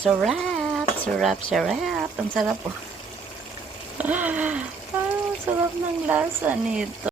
Sarap! Sarap, sarap! Ang sarap po. Ah, sarap ng lasa nito.